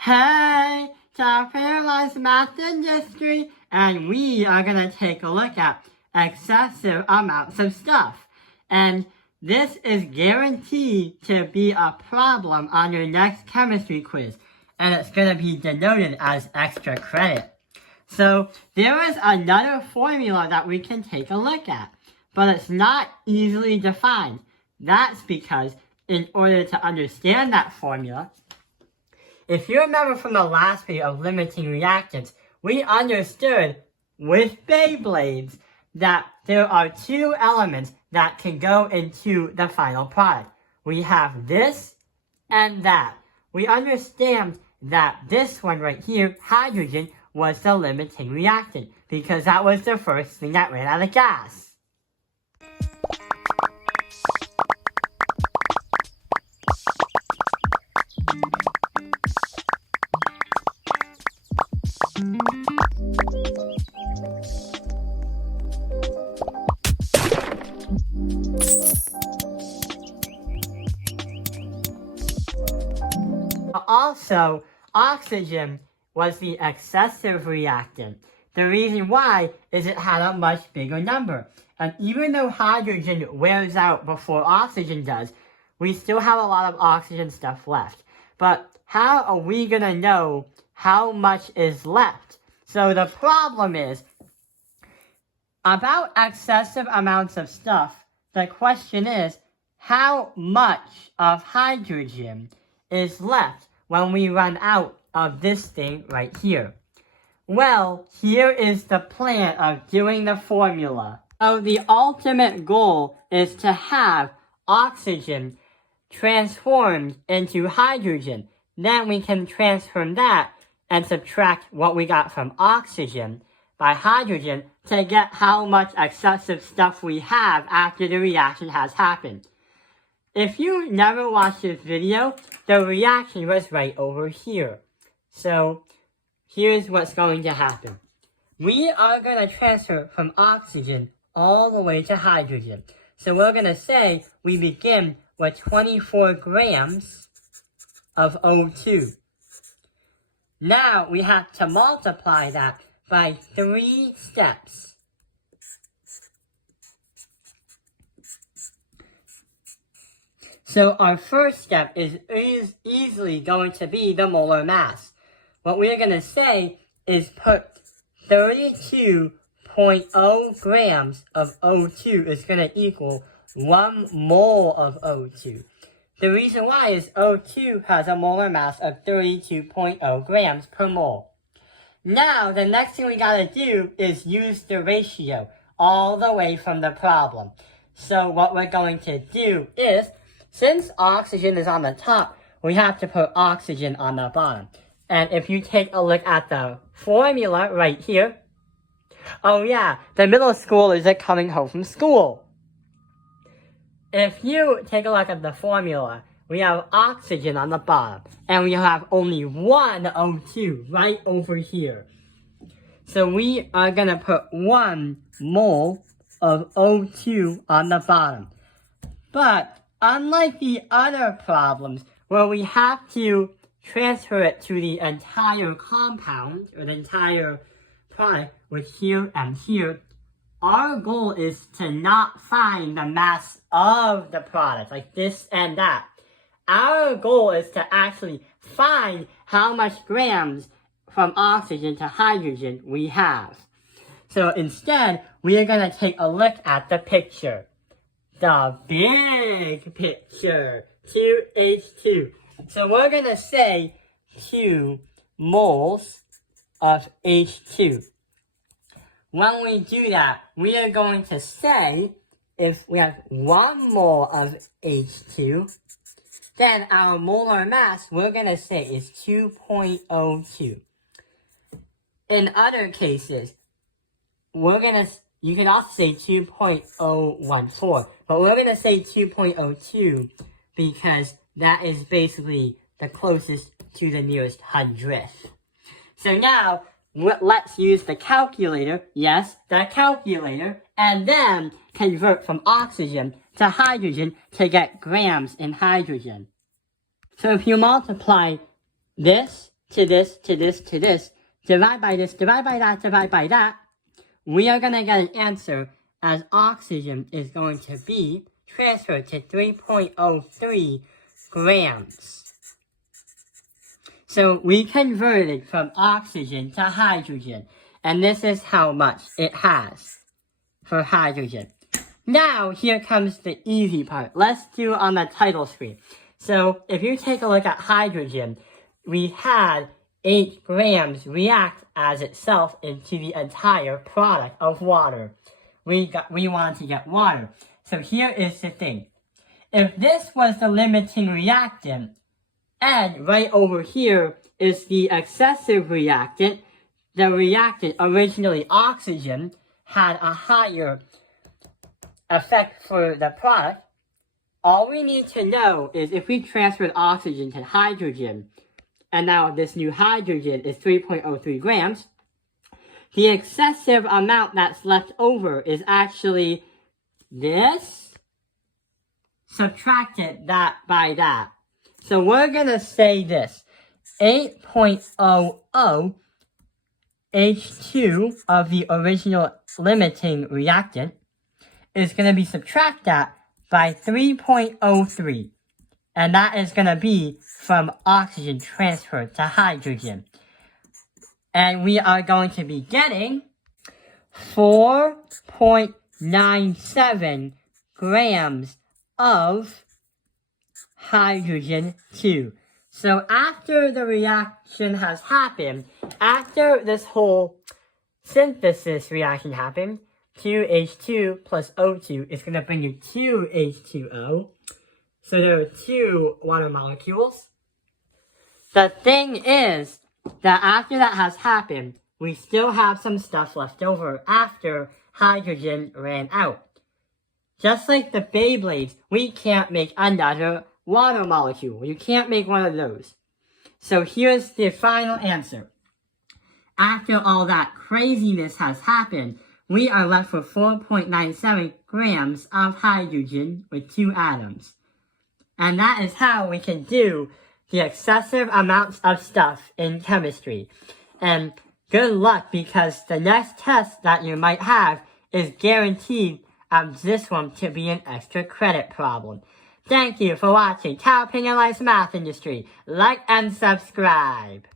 Hey, it's our Paralyzed Math Industry, and we are going to take a look at excessive amounts of stuff. And this is guaranteed to be a problem on your next chemistry quiz, and it's going to be denoted as extra credit. So there is another formula that we can take a look at, but it's not easily defined. That's because in order to understand that formula, if you remember from the last video of limiting reactants, we understood with Beyblades that there are two elements that can go into the final product. We have this and that. We understand that this one right here, hydrogen, was the limiting reactant because that was the first thing that ran out of gas. Also, oxygen was the excessive reactant. The reason why is it had a much bigger number. And even though hydrogen wears out before oxygen does, we still have a lot of oxygen stuff left. But how are we going to know how much is left? So the problem is, about excessive amounts of stuff, the question is, how much of hydrogen is left when we run out of this thing right here? Well, here is the plan of doing the formula. So the ultimate goal is to have oxygen transformed into hydrogen. Then we can transform that and subtract what we got from oxygen by hydrogen to get how much excessive stuff we have after the reaction has happened. If you never watched this video, the reaction was right over here. So here's what's going to happen. We are going to transfer from oxygen all the way to hydrogen. So we're going to say we begin with 24 grams of O2. Now we have to multiply that by 3 steps. So our first step is easily going to be the molar mass. What we're going to say is put 32.0 grams of O2 is going to equal 1 mole of O2. The reason why is O2 has a molar mass of 32.0 grams per mole. Now, the next thing we gotta do is use the ratio all the way from the problem. So what we're going to do is, since oxygen is on the top, we have to put oxygen on the bottom. And if you take a look at the formula right here, oh yeah, the middle schoolers are coming home from school. If you take a look at the formula, we have oxygen on the bottom, and we have only one O2 right over here. So we are going to put 1 mole of O2 on the bottom. But unlike the other problems where we have to transfer it to the entire compound, or the entire product, with here and here, our goal is to not find the mass of the product, like this and that. Our goal is to actually find how much grams from oxygen to hydrogen we have. So instead, we are going to take a look at the picture. The big picture, 2H2. So we're going to say 2 moles of H2. When we do that, we are going to say, if we have 1 mole of H2, then our molar mass, we're going to say, is 2.02. In other cases, you can also say 2.014, but we're going to say 2.02 because that is basically the closest to the nearest hundredth. So now, let's use the calculator, yes, the calculator, and then convert from oxygen to hydrogen to get grams in hydrogen. So if you multiply this to this, to this, to this, divide by this, divide by that, we are going to get an answer as oxygen is going to be transferred to 3.03 grams. So we converted from oxygen to hydrogen, and this is how much it has for hydrogen. Now, here comes the easy part. Let's do it on the title screen. So, if you take a look at hydrogen, we had 8 grams react as itself into the entire product of water. We wanted to get water. So here is the thing. If this was the limiting reactant, and right over here is the excessive reactant, the reactant, originally oxygen, had a higher effect for the product. All we need to know is if we transferred oxygen to hydrogen, and now this new hydrogen is 3.03 grams, the excessive amount that's left over is actually this, subtracted that by that. So we're going to say this, 8.00 H2 of the original limiting reactant is going to be subtracted by 3.03. And that is going to be from oxygen transferred to hydrogen. And we are going to be getting 4.97 grams of hydrogen 2. So after the reaction has happened, after this whole synthesis reaction happened, 2H2 plus O2 is going to bring you 2H2O. So there are 2 water molecules. The thing is that after that has happened, we still have some stuff left over after hydrogen ran out. Just like the Beyblades, we can't make another water molecule. You can't make one of those. So here's the final answer. After all that craziness has happened, we are left with 4.97 grams of hydrogen with 2 atoms. And that is how we can do the excessive amounts of stuff in chemistry. And good luck, because the next test that you might have is guaranteed this one to be an extra credit problem. Thank you for watching Tao Ping and Life's Math Industry. Like and subscribe.